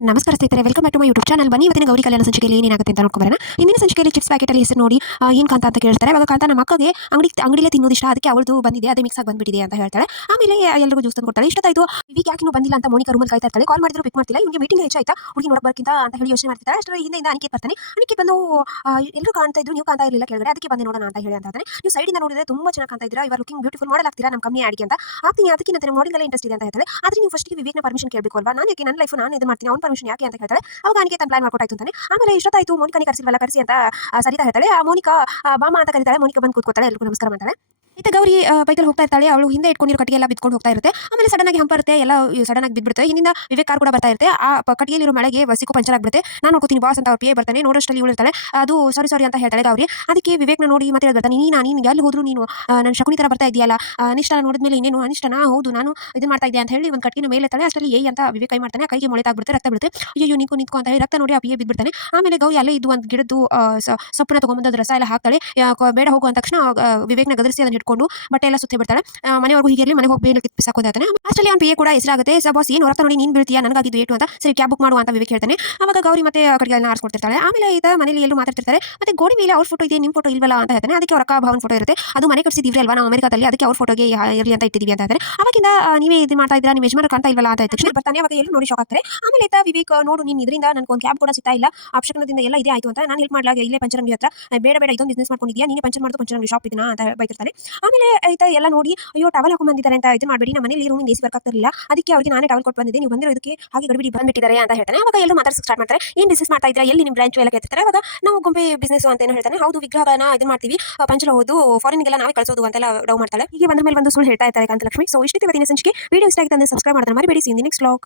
ನಮಸ್ಕಾರ ಸ್ನೇಹಿತರೆ, welcome back to my YouTube channel. ಬನ್ನಿ ಇವತ್ತಿನ ಗೌರಿ ಕಲ್ಯಾಣ ಸಂಚಿಕೆಯಲ್ಲಿ ಏನಾಗುತ್ತೆ ಅಂತ ನೋಡ್ಕೊಂಬರೋಣ. ಹಿಂದಿನ ಸಂಚಿಕೆಯಲ್ಲಿ ಚಿಪ್ಸ್ ಪ್ಯಾಕೆಟಲ್ಲಿ ಹೆಸರು ನೋಡಿ ಏನು ಕಾಂತ ಅಂತ ಕೇಳ್ತಾರೆ. ಅವಾಗ ಕಾಂತ ನಮ್ಮ ಅಕ್ಕಗೆ ಅಂಗಡಿಲೇ ತಿನ್ನೋದು ಇಷ್ಟ, ಅದಕ್ಕೆ ಅವಳದು ಬಂದಿದೆ, ಅದೇ ಮಿಕ್ಸ್ ಆಗಿ ಬಂದ್ಬಿಟ್ಟಿದೆ ಅಂತ ಹೇಳ್ತಾಳೆ. ಆಮೇಲೆ ಎಲ್ರಿಗೂ ಜ್ಯೂಸ್ ತಂದು ಕೊಡ್ತಾಳೆ. ಇಷ್ಟೊತ್ತಾಯ್ತು, ವಿವಿಗೆ ಯಾಕೆ ಇನ್ನೂ ಬಂದಿಲ್ಲ ಅಂತ ಮೋನಿಕಾ ರೂಮಲ್ಲಿ ಕಾಯ್ತಾ ಇರ್ತಾಳೆ. ಕಾಲ್ ಮಾಡಿದ್ರು ಪಿಕ್ ಮಾಡ್ತಿಲ್ಲ. ಇವ್ನಿಗೆ ಮೀಟಿಂಗ್ ಹೆಚ್ಚಾಯ್ತಾ, ಹುಡುಗಿ ನೋಡಕ್ ಬರ್ಕಿಂತ ಅಂತ ಹೇಳಿ ಯೋಚನೆ ಮಾಡ್ತಿರ್ತಾಳೆ. ಅಷ್ಟರ ಹಿಂದೆಯಿಂದ ಅನಿಕೇತ್ ಬರ್ತಾನೆ. ಅನಿಕೇತ್ ಬಂದು ಎಲ್ಲರೂ ಕಾಣ್ತಾ ಇದ್ರು, ನೀವು ಕಾಣ್ತಾ ಇರಲಿಲ್ಲ ಕೆಳಗಡೆ, ಅದಕ್ಕೆ ಬಂದೆ ನೋಡೋಣ ಅಂತ ಹೇಳಿ ಅಂತ ಹೇಳ್ತಾನೆ. ನೀವು ಸೈಡಿಂದ ನೋಡಿದ್ರೆ ತುಂಬಾ ಚೆನ್ನಾಗಿ ಕಾಣ್ತಾ ಇದ್ದೀರಾ, ಇವಾಗ ಲುಕಿಂಗ್ ಬ್ಯೂಟಿಫುಲ್ ಮಾಡಲ್ ಆಗ್ತೀರಾ ನಮ್ಮ ಕಂಪನಿ ಆಡಿಗೆ ಅಂತ. ಆಗ್ತೀನಿ, ಅದಕ್ಕೆ ನನಗೆ ಮಾಡೆಲ್ ಇಂಟ್ರೆಸ್ಟ್ ಇದೆ ಅಂತ ಹೇಳ್ತಾಳೆ. ಆದ್ರೆ ನೀವು ಫಸ್ಟ್ ವಿವೇಕ್ನ ಪರ್ಮಿಷನ್ ಕೇಳಬೇಕು ಅಲ್ವಾ, ನಾನು ಯಾಕೆ ನನ್ನ ಲೈಫ್ ನಾನು ಇದು ಮಾಡ್ತೀನಿ, ಅವ್ನ ಪರ್ಮಿಷನ್ ಯಾಕೆ ಅಂತ ಹೇಳ್ತಾಳೆ. ಅವಾಗ ಅನಿಕೇತ್ ಪ್ಲಾನ್ ಮಾಡ್ಕೊಟ್ಟಾಯ್ತು ಅಂತಾನೆ. ಆಮೇಲೆ ಇಷ್ಟೊತ್ತಾಯ್ತು, ಮೋನಿಕಾನಿ ಕರೆಸಿಲ್ವಲ್ಲ, ಕರೆಸಿ ಅಂತ ಸರಿತಾ ಹೇಳ್ತಾಳೆ. ಆ ಮೋನಿಕಾ ಬಾಮ ಅಂತ ಕರೀತಾಳೆ. ಮೋನಿಕಾ ಬಂದು ಕೂತ್ಕೊತಾಳೆ, ಎಲ್ಲರಿಗೂ ನಮಸ್ಕಾರ ಮಾಡ್ತಾಳೆ. ಇತ್ತ ಗೌರಿ ಬೈಕಲ್ಲಿ ಹೋಗ್ತಾ ಇರ್ತಾಳೆ. ಅವಳು ಹಿಂದೆ ಇಟ್ಕೊಂಡಿರೋ ಕಟ್ಟಿಗೆ ಎಲ್ಲ ಬಿದ್ಕೊಂಡು ಹೋಗ್ತಾ ಇರುತ್ತೆ. ಆಮೇಲೆ ಸಡನ್ ಆಗಿ ಹಂಪ್ ಬರುತ್ತೆ, ಎಲ್ಲ ಸಡನ್ ಆಗಿ ಬಿದ್ಬಿಡುತ್ತೆ. ಹಿಂದಿಂದ ವಿವೇಕ್ ಕಾರ್ ಕೂಡ ಬರ್ತಾ ಇರುತ್ತೆ. ಆ ಕಟ್ಟಿಗೆಲಿರೋ ಮಳೆಗೆ ಬಸ್ಸಿಗೂ ಪಂಚರ್ ಆಗ್ಬಿಡುತ್ತೆ. ನಾನು ನೋಡ್ಕೋತೀನಿ ಬಾಸ್ ಅಂತ ಅವ್ರ ಪಿ ಎ ಬರ್ತಾನೆ. ನೋಡೋಷ್ಟರಲ್ಲಿ ಇವಳು ಇರ್ತಾಳೆ. ಅದು ಸಾರಿ ಅಂತ ಹೇಳ್ತಾಳೆ ಗೌರಿ. ಅದಕ್ಕೆ ವಿವೇಕ್ನ ನೋಡಿ ಮತ್ತೆ ಬರ್ತಾನೆ, ನೀನು ಎಲ್ಲಿ ಹೋದ್ರು ನೀನು ನನ್ನ ಶಕುನಿ ಥರ ಬರ್ತಾ ಇದೆಯಲ್ಲ, ಅನಿಷ್ಟ ನೋಡಿದ್ಮೇಲೆ ಇನ್ನೇನು ಅನಿಷ್ಟನಾ, ಹೌದು ನಾನು ಇದು ಮಾಡ್ತಾ ಇದ್ದೆ ಅಂತ ಹೇಳಿ ಒಂದು ಕಟ್ಟಿನ ಮೇಲೆ ಎತ್ತಾಳೆ. ಅಷ್ಟರಲ್ಲಿ ಏ ಅಂತ ವಿವೇಕ್ ಕೈ ಮಾಡ್ತಾನೆ. ಕೈಗೆ ಮೊಳೆತಾಗ್ಬಿಡುತ್ತೆ, ರಕ್ತ ಬಿಡುತ್ತೆ. ಅಯ್ಯೋ ನಿಂತ್ಕೊ ಅಂತ ಹೇಳಿ ರಕ್ತ ನೋಡಿ ಆ ಪಿ ಎ ಬಿದ್ಬಿಡ್ತಾನೆ. ಆಮೇಲೆ ಗೌರಿ ಅಲ್ಲೇ ಇದು ಒಂದು ಗಿಡದ್ದು ಸೊಪ್ಪನ್ನ ತಗೊಂಬಂದು ರಸ ಎಲ್ಲ ಹಾಕ್ತಾಳೆ. ಬೇಡ ಹೋಗುವ ಅಂದ ತಕ್ಷಣ ವಿವೇಕ್ನ ಗದರಿಸಿ ಅದನ್ನ ಹಿಡ್ಕೊಂಡು ಬಟ್ಟೆ ಎಲ್ಲ ಸುತ್ತಿ ಬಿಡ್ತಾಳೆ. ಮನೆವರೆಗೂ ಹೀಗಿರಲಿ, ಮನೆಗೆ ಹೋಗಿ ಬೇರೆ ಬಿಸಾಕೋದಾಗ್ತಾನೆ. ಅಷ್ಟರಲ್ಲಿ ಅವ್ನ ಪಿ ಎ ಕೂಡ ಹೆಸರಾಗುತ್ತೆ. ಬಾಸ್ ಏನು ರಕ್ತ ನೋಡಿ ನೀನು ಬೀಳ್ತೀಯಾ, ನನಗಾಗಿದ್ದು ಏಟು ಅಂತ, ಸರಿ ಕ್ಯಾಬ್ ಬುಕ್ ಮಾಡುವ ಅಂತ ವಿವೇಕ್ ಹೇಳ್ತಾನೆ. ಅವಾಗ ಗೌರಿ ಮತ್ತೆ ಕಡೆಗೆ ಆರಿಸ್ಕೊಡ್ತಿರ್ತಾಳೆ. ಆಮೇಲೆ ಈತ ಮನೇಲಿ ಎಲ್ಲರೂ ಮಾತಾಡ್ತಿರ್ತಾರೆ. ಮತ್ತೆ ಗೋಡಿ ಮೇಲೆ ಅವ್ರ ಫೋಟೋ ಇದೆ, ನಿಮ್ಮ ಫೋಟೋ ಇಲ್ವಲ್ಲ ಅಂತ ಹೇಳ್ತಾನೆ. ಅದಕ್ಕೆ ಅವ್ರ ಅಕ್ಕ ಭಾವನ ಫೋಟೋ ಇರುತ್ತೆ. ಅದು ಮನೆ ಕಟ್ಸಿದೀವಿ ಅಲ್ವಾ ನಾವು ಅಮೆರಿಕಾದಲ್ಲಿ, ಅದಕ್ಕೆ ಅವ್ರ ಫೋಟೋಗೆ ಇರಲಿ ಅಂತ ಇಟ್ಟಿದ್ದೀವಿ ಅಂತ ಹೇಳ್ತಾರೆ. ಅವಾಗಿಂದ ನೀವೇ ಇದು ಮಾಡ್ತಾ ಇದ್ದೀರಾ, ನಿಮ್ಮ ಯಜಮಾನ ಕಾಣ್ತಾ ಇಲ್ವಲ್ಲ ಅಂತ ತಕ್ಷಣ ಬರ್ತಾನೆ. ಅವಾಗ ಎಲ್ಲರೂ ನೋಡಿ ಶಾಕ್ ಆಗ್ತಾರೆ. ಆಮೇಲೆ ಈತ ವಿವೇಕ್ ನೋಡು, ನೀನು ಇದರಿಂದ ನನಗೆ ಒಂದು ಕ್ಯಾಬ್ ಕೂಡ ಸಿಗ್ತಾ ಇಲ್ಲ, ಅಪಶಕನದಿಂದ ಎಲ್ಲ ಇದೆ ಆಯ್ತು ಅಂತ ನಾನು ಹೆಲ್ಪ್ ಮಾಡ್ಲಾಗ ಇಲ್ಲೇ ಪಂಚರ್ ಅಂಗಡಿ ಹತ್ರ, ಬೇಡ ಇದೊಂದು ಬಿಸ್ನೆಸ್ ಮಾಡ್ಕೊಂಡಿದ್ಯಾ, ನೀನೇ ಪಂಚರ್ ಮಾಡೋದು, ಪಂಚರ್ ಅಂಗಡಿ ಶಾಪ್ ಇದನ್ನ ಅಂತ ಬೈತಿರ್ತಾನೆ. ಆಮೇಲೆ ಈತ ಎಲ್ಲ ನೋಡಿ, ಅಯ್ಯೋ ಟವಲ್ ಹಾಕೊಂಡು ಬಂದಿದ್ದಾರೆ ಅಂತ ಇದು ಮಾಡಬೇಡಿ, ನಮ್ಮ ಮನೇಲಿ ರೂಮಿಂದ ಎಸಿ ವರ್ಕ್ ಆಗ್ತಿರಲಿಲ್ಲ, ಅದಕ್ಕೆ ಅವರಿಗೆ ನಾನೇ ಟವಲ್ ಕೊಟ್ಟು ಬಂದಿದ್ದೆ, ನೀವು ಬಂದಿರೋ ಇದಕ್ಕೆ ಹಾಗೆ ಗಡಿಬಿಡಿ ಬಂದ್ಬಿಟ್ಟಿದ್ದಾರೆ ಅಂತ ಹೇಳ್ತಾನೆ. ಅವಾಗ ಎಲ್ಲರೂ ಮಾತಾಡ್ಸಕ್ಕೆ ಸ್ಟಾರ್ಟ್ ಮಾಡ್ತಾರೆ. ಏನು ಬಿಸ್ನೆಸ್ ಮಾಡ್ತಾ ಇದ್ದೀರಾ, ಎಲ್ಲಿ ನಿಮ್ಮ ಬ್ರಾಂಚ್ ಎಲ್ಲ ಕೇಳ್ತಿರ್ತಾರೆ. ಅವಾಗ ನಾವು ಗೊಂಬೆ ಬಿಸ್ನೆಸ್ ಅಂತ ಏನೋ ಹೇಳ್ತಾನೆ. ಹೌದು, ವಿಗ್ರಹಗಳನ್ನ ಇದು ಮಾಡ್ತೀವಿ, ಪಂಚಲ ಹೋದು ಫಾರಿನ್ಗೆಲ್ಲ ನಾವೇ ಕಳಿಸೋದು ಅಂತೆಲ್ಲ ಡೌ ಮಾಡ್ತಾಳೆ. ಹೀಗೆ ಒಂದ್ರ ಮೇಲೆ ಒಂದು ಸುಳ್ಳು ಹೇಳ್ತಾ ಇರ್ತಾರೆ ಕಾಂತಲಕ್ಷ್ಮಿ. ಸೊ ಇಷ್ಟು ಇವತ್ತಿನ ಸಂಚಿಕೆ. ವಿಡಿಯೋ ಇಷ್ಟ ಆಗಿದೆ ಅಂದ್ರೆ ಸಬ್ಸ್ಕ್ರೈಬ್ ಮಾಡೋದನ್ನ ಮರಿಬೇಡಿ. C in the next vlog.